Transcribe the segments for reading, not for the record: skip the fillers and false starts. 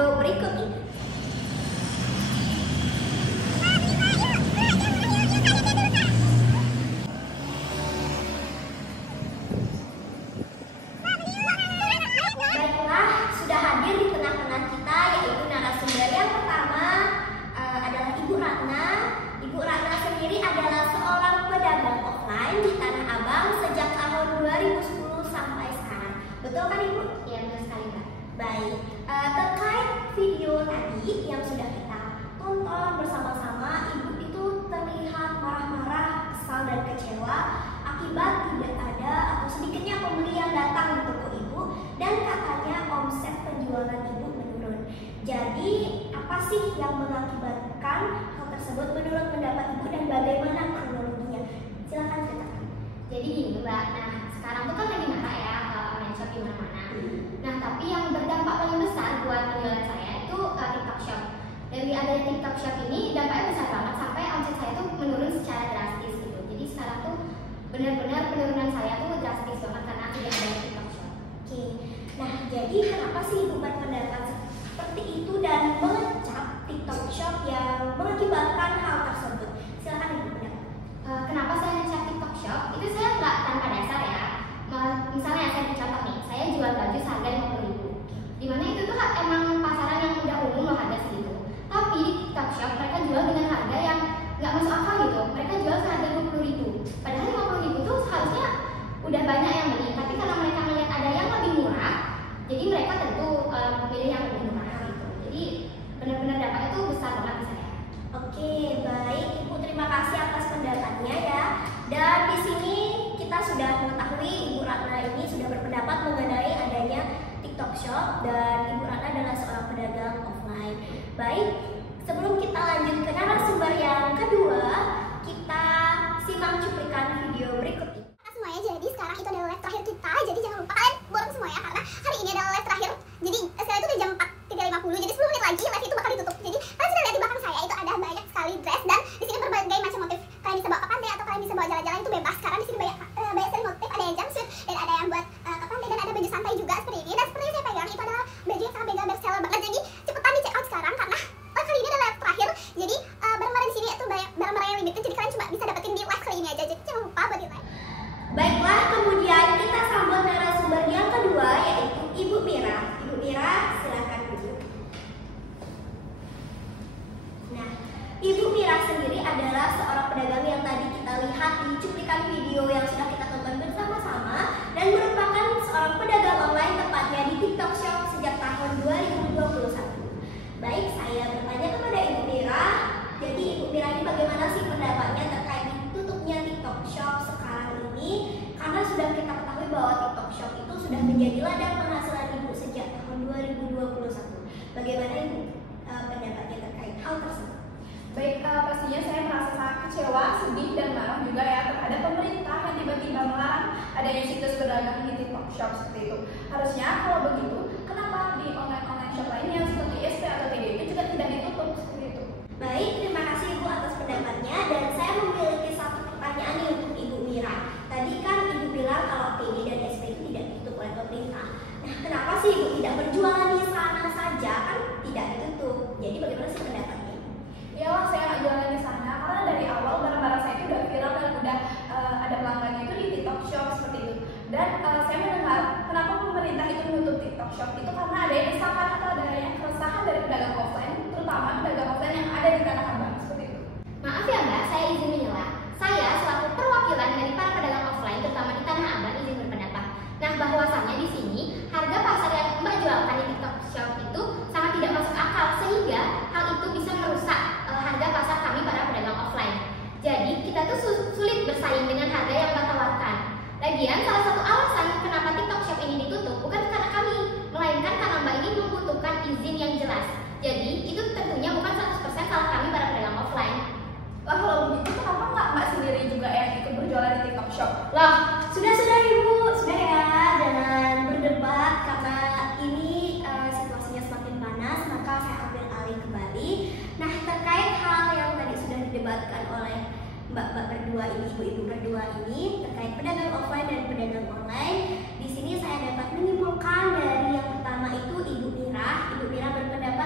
video berikut ini. Baiklah, sudah hadir di tengah-tengah kita yaitu narasumber yang pertama adalah Ibu Ratna. Ibu Ratna sendiri adalah seorang pedagang offline di Tanah Abang sejak tahun 2010 sampai sekarang. Betul kan Ibu? Iya, benar sekali Mbak. Baik, terkait video tadi yang sudah kita tonton bersama-sama, Ibu itu terlihat marah-marah, kesal dan kecewa akibat tidak ada atau sedikitnya pembeli yang datang di toko Ibu dan katanya omset penjualan Ibu menurun. Jadi, apa sih yang mengakibatkan hal tersebut menurut pendapat Ibu dan bagaimana kronologinya? Silakan ceritakan. Jadi gini Mbak, nah sekarang tuh kan lagi marak ya online shop di mana-mana. Nah tapi yang berdampak paling besar buat penjualan saya itu TikTok Shop. Dari adanya TikTok Shop ini dampaknya besar banget sampai omset saya tuh menurun secara drastis gitu. Jadi sekarang tuh benar-benar penurunan saya tuh drastis banget karena tidak ada TikTok Shop. Oke, nah jadi kenapa sih Ibu berpendapat seperti itu dan mengecap TikTok Shop yang mengakibatkan hal tersebut? Silakan Ibu pendapat. Kenapa saya ngecek TikTok Shop? Itu saya nggak tanpa dasar ya. Misalnya saya contoh nih, saya jual baju seharga 50.000. Dimana itu tuh emang pasaran yang udah umum loh harga segitu. Tapi di TikTok Shop mereka jual dengan harga yang nggak masuk akal gitu. Mereka jual seharga 20.000. Padahal 50.000 tuh seharusnya udah banyak yang beli. Tapi karena mereka melihat ada yang lebih murah, jadi mereka tentu pilih yang lebih murah gitu. Jadi benar-benar dampaknya tuh besar banget di saya. Oke, baik Ibu, terima kasih atas pendapatnya ya. Dan di sini kita sudah mengetahui Ibu Ratna ini sudah berpendapat mengenai adanya TikTok Shop dan Ibu Ratna adalah seorang pedagang offline. Baik, sebelum kita lanjut ke narasumber yang kedua, kita simak cuplikan video berikut ini. Semuanya, jadi sekarang itu adalah live terakhir kita, jadi jangan lupa kalian borong semua ya, karena hari ini adalah live terakhir. Jadi sekarang itu udah jam 4.350, jadi 10 menit lagi live itu bakal ditutup. Jadi kalian sudah lihat di belakang saya itu ada banyak sekali dress dan di sini berbagai macam motif. Kalian bisa bawa ke pantai atau kalian bisa bawa jalan-jalan itu bebas, karena di sini banyak sekali motif. Ada yang jumpsuit dan ada yang buat ke pantai dan ada baju santai juga seperti ini. Dan seperti yang saya pegang itu adalah baju yang sangat mega bestseller banget. Jadi cepetan di check out sekarang karena live kali ini adalah live terakhir. Jadi barang-barang di sini itu banyak barang-barang yang limited. Jadi kalian cuma bisa dapetin di live kali ini aja. Jadi jangan lupa buat di live. Baiklah, kemudian kita sambut narasumber yang kedua yaitu Ibu Mira. Ibu Mira, silakan duduk. Nah, Ibu Mira sendiri adalah seorang pedagang yang tadi kita lihat di cuplikan video yang sudah kita tonton bersama-sama dan merupakan seorang pedagang online tepatnya di TikTok Shop sejak tahun 2021. Baik, saya bertanya kepada Ibu Mira. Jadi Ibu Mira ini bagaimana sih pendapatnya terkait ditutupnya TikTok Shop sekarang ini? Karena sudah kita ketahui bahwa TikTok Shop itu sudah menjadi ladang penghasilan Ibu sejak tahun 2021. Bagaimana Ibu pendapatnya terkait hal tersebut? Baik, pastinya saya merasa sangat kecewa, sedih, dan marah juga ya terhadap pemerintah yang tiba-tiba melarang adanya situs berdagang di TikTok Shop seperti itu. Harusnya kalau begitu, kenapa di online shop lainnya seperti SP atau TGP juga tidak ditutup seperti itu? Baik, terima kasih Ibu atas pendapatnya dan saya memiliki satu pertanyaan nih untuk Ibu Mira. Tadi kan Ibu bilang kalau TG dan SP itu tidak ditutup oleh pemerintah. Nah, kenapa sih Ibu tidak berjualan di sana saja kan tidak ditutup? Jadi bagaimana sih pendapatnya? Iyalah, saya nggak jualan di sana karena dari awal barang-barang saya itu udah viral dan udah ada pelanggannya itu di TikTok Shop seperti itu. Dan saya mendengar kenapa pemerintah itu menutup TikTok Shop itu karena ada yang desakan atau ada yang keresahan dari pedagang offline, terutama pedagang offline yang ada di Tanah Abang seperti itu. Maaf ya Mbak, saya izin menyela. Saya selaku perwakilan dari para pedagang offline terutama di Tanah Abang izin berpendapat. Nah, bahwasannya di sini harga pasar yang Mbak jualkan di TikTok Shop itu sangat tidak masuk akal sehingga hal itu bisa merusak harga pasar kami para pedagang offline. Jadi kita tuh sulit bersaing dengan harga yang Mbak tawarkan. Lagian salah satu alasan kenapa TikTok Shop ini ditutup bukan karena kami, melainkan karena Mbak ini membutuhkan izin yang jelas. Jadi itu tentunya bukan 100% salah kami para pedagang offline. Lah kalau begitu kenapa nggak Mbak sendiri juga yang ikut berjualan di TikTok Shop? Loh, sudah Ibu, sudah ya, jangan berdebat karena ini situasinya semakin panas, maka saya ambil alih kembali. Nah, terkait hal yang tadi sudah didebatkan oleh Mbak-mbak berdua ini, ibu-ibu berdua ini terkait pedagang offline dan pedagang online, di sini saya dapat menyimpulkan dari yang pertama itu Ibu Mira. Ibu Mira berpendapat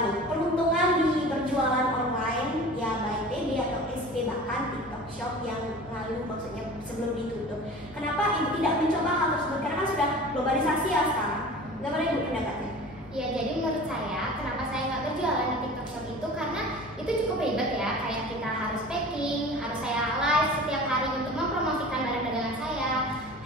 nih peruntungan di berjualan online ya baik PB atau SP bahkan TikTok Shop yang lalu maksudnya sebelum ditutup. Kenapa Ibu tidak mencoba hal tersebut? Karena kan sudah globalisasi ya sekarang. Gimana Ibu pendapatnya? Ya, jadi menurut saya kenapa saya nggak berjualan di TikTok Shop itu karena itu cukup ribet ya, kayak kita harus packing, harus saya live setiap hari untuk mempromosikan barang dagangan saya,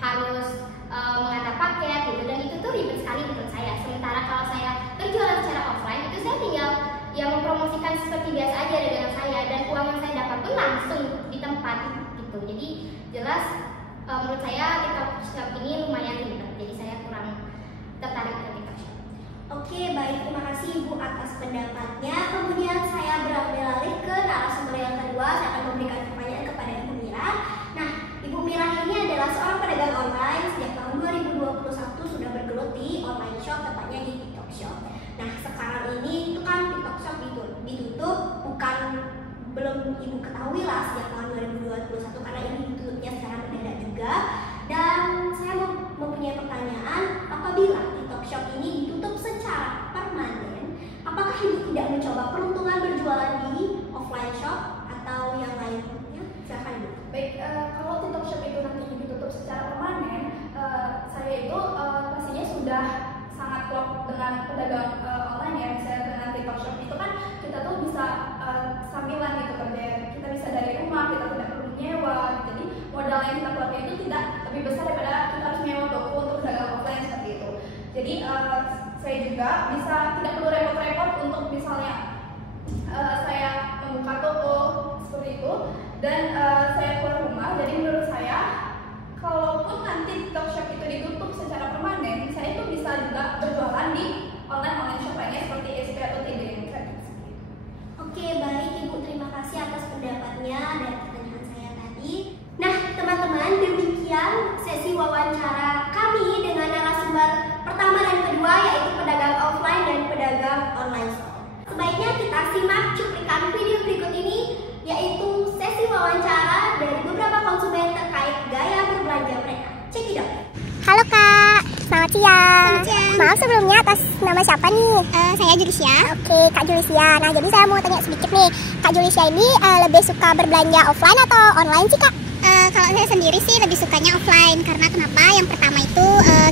harus mengantar paket gitu, dan itu tuh ribet sekali menurut saya. Sementara kalau saya berjualan secara offline itu saya tinggal ya mempromosikan seperti biasa aja dagangan saya, dan uang yang saya dapat pun langsung di tempat gitu. Jadi jelas menurut saya TikTok Shop ini lumayan ribet, jadi saya kurang tertarik ke TikTok Shop. Oke, baik, terima kasih Ibu atas pendapatnya. Kemudian saya berambil alih ke narasumber yang kedua. Saya akan memberikan pertanyaan kepada Ibu Mira. Nah, Ibu Mira ini adalah seorang pedagang online. Sejak tahun 2021 sudah bergelut di online shop, tepatnya di TikTok Shop. Nah, sekarang ini itu kan TikTok Shop ditutup, belum Ibu ketahui lah sejak tahun 2021 karena ini ditutupnya secara mendadak juga. Dan saya mempunyai pertanyaan, apabila TikTok Shop ini ditutup secara permanen, apakah Ibu tidak mencoba peruntungan berjualan di offline shop atau yang lainnya? Silakan Ibu. Baik, kalau TikTok Shop itu nanti ditutup secara permanen, saya itu pastinya sudah sangat klop dengan pedagang online ya. Misalnya dengan TikTok Shop itu kan kita tuh bisa sambilan gitu kerja, kita bisa dari rumah, kita tidak perlu nyewa. Jadi modal yang kita keluarkan itu tidak lebih besar daripada kita harus nyewa toko untuk pedagang offline seperti itu. Jadi saya juga bisa tidak perlu repot-repot untuk misalnya saya membuka toko seperti itu dan saya keluar rumah. Jadi menurut saya, kalaupun nanti TikTok Shop itu ditutup secara permanen, saya itu bisa juga berjualan di online shop lainnya seperti SP atau TD. Oke, baik Ibu, terima kasih atas pendapatnya dan pertanyaan saya tadi. Nah, teman-teman, demikian sesi wawancara kami dengan narasumber pertama dan kedua, yaitu pedagang offline dan pedagang online store. Sebaiknya kita simak cuplikan video berikut ini, yaitu sesi wawancara dari beberapa konsumen terkait gaya berbelanja mereka. Check it out. Halo Kak, selamat siang. Maaf sebelumnya, atas nama siapa nih? Saya Julisia. Oke, Kak Julisia. Nah, jadi saya mau tanya sedikit nih. Kak Julisia ini lebih suka berbelanja offline atau online sih Kak? Kalau saya sendiri sih lebih sukanya offline. Karena kenapa? Yang pertama itu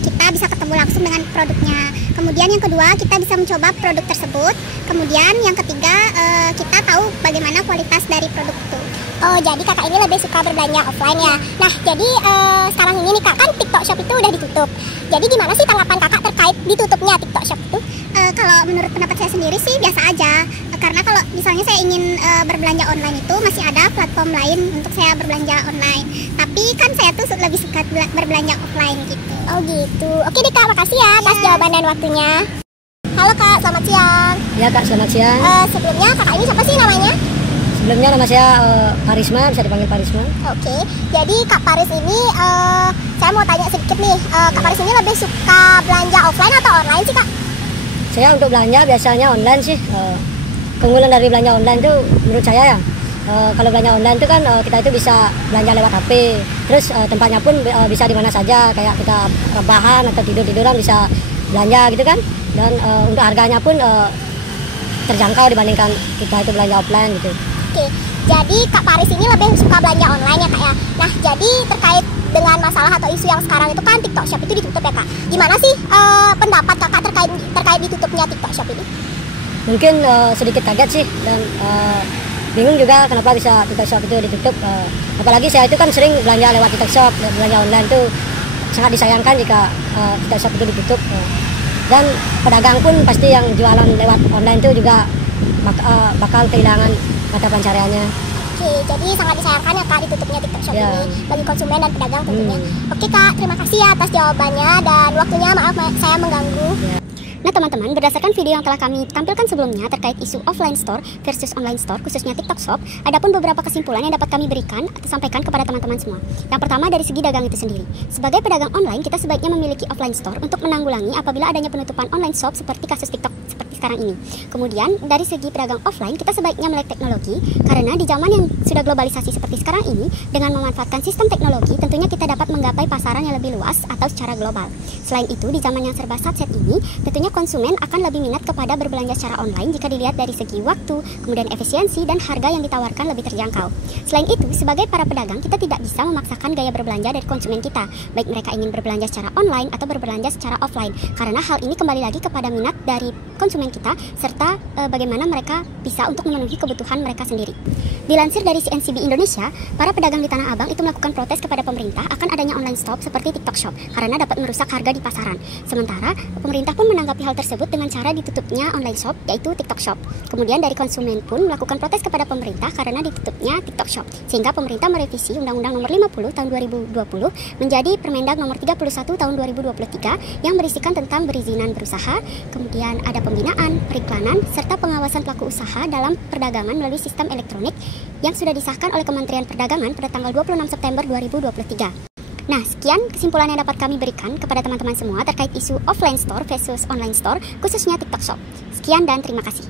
kita bisa ketemu langsung dengan produknya. Kemudian yang kedua, kita bisa mencoba produk tersebut. Kemudian yang ketiga, kita tahu bagaimana kualitas dari produk itu. Oh, jadi kakak ini lebih suka berbelanja offline ya. Nah, jadi sekarang ini nih Kak, kan TikTok Shop itu udah ditutup. Jadi gimana sih tanggapan kakak terkait ditutupnya TikTok Shop itu? Kalau menurut pendapat saya sendiri sih biasa aja. Karena kalau misalnya saya ingin berbelanja online itu masih ada platform lain untuk saya berbelanja online. Tapi kan saya tuh lebih suka berbelanja offline gitu. Oh gitu. Oke deh Kak, makasih ya atas jawaban dan waktunya. Halo Kak, selamat siang. Ya Kak, selamat siang. Sebelumnya kakak ini siapa sih namanya? Sebelumnya nama saya Parisma, bisa dipanggil Parisma. Oke, jadi Kak Paris ini saya mau tanya sedikit nih. Kak Paris ini lebih suka belanja offline atau online sih Kak? Saya untuk belanja biasanya online sih. Keunggulan dari belanja online itu menurut saya ya, kalau belanja online itu kan kita itu bisa belanja lewat HP. Terus tempatnya pun bisa di mana saja, kayak kita rebahan atau tidur-tiduran bisa belanja gitu kan. Dan untuk harganya pun terjangkau dibandingkan kita itu belanja offline gitu. Oke, jadi Kak Paris ini lebih suka belanja online ya Kak ya. Nah, jadi terkait dengan masalah atau isu yang sekarang itu kan TikTok Shop itu ditutup ya Kak. Gimana sih pendapat kakak terkait ditutupnya TikTok Shop ini? Mungkin sedikit kaget sih dan bingung juga kenapa bisa TikTok Shop itu ditutup. Apalagi saya itu kan sering belanja lewat TikTok Shop, belanja online itu sangat disayangkan jika TikTok Shop itu ditutup. Dan pedagang pun pasti yang jualan lewat online itu juga bakal kehilangan mata pencariannya. Oke, jadi sangat disayangkan ya Kak ditutupnya TikTok Shop ini bagi konsumen dan pedagang tentunya. Oke Kak, terima kasih ya atas jawabannya dan waktunya, maaf saya mengganggu. Nah teman-teman, berdasarkan video yang telah kami tampilkan sebelumnya terkait isu offline store versus online store khususnya TikTok Shop, adapun beberapa kesimpulan yang dapat kami berikan atau sampaikan kepada teman-teman semua. Yang pertama dari segi dagang itu sendiri. Sebagai pedagang online, kita sebaiknya memiliki offline store untuk menanggulangi apabila adanya penutupan online shop seperti kasus TikTok seperti sekarang ini. Kemudian dari segi pedagang offline, kita sebaiknya melek teknologi karena di zaman yang sudah globalisasi seperti sekarang ini, dengan memanfaatkan sistem teknologi, tentunya kita dapat menggapai pasaran yang lebih luas atau secara global. Selain itu, di zaman yang serba satset ini, tentunya konsumen akan lebih minat kepada berbelanja secara online jika dilihat dari segi waktu, kemudian efisiensi, dan harga yang ditawarkan lebih terjangkau. Selain itu, sebagai para pedagang, kita tidak bisa memaksakan gaya berbelanja dari konsumen kita, baik mereka ingin berbelanja secara online atau berbelanja secara offline, karena hal ini kembali lagi kepada minat dari konsumen kita, serta bagaimana mereka bisa untuk memenuhi kebutuhan mereka sendiri. Dilansir dari CNCB Indonesia, para pedagang di Tanah Abang itu melakukan protes kepada pemerintah akan adanya online shop seperti TikTok Shop, karena dapat merusak harga di pasaran. Sementara, pemerintah pun menanggapi hal tersebut dengan cara ditutupnya online shop, yaitu TikTok Shop. Kemudian dari konsumen pun melakukan protes kepada pemerintah karena ditutupnya TikTok Shop, sehingga pemerintah merevisi Undang-Undang Nomor 50 Tahun 2020 menjadi Permendag Nomor 31 Tahun 2023 yang berisikan tentang perizinan berusaha, kemudian ada pembinaan, periklanan, serta pengawasan pelaku usaha dalam perdagangan melalui sistem elektronik yang sudah disahkan oleh Kementerian Perdagangan pada tanggal 26 September 2023. Nah, sekian kesimpulan yang dapat kami berikan kepada teman-teman semua terkait isu offline store versus online store, khususnya TikTok Shop. Sekian dan terima kasih.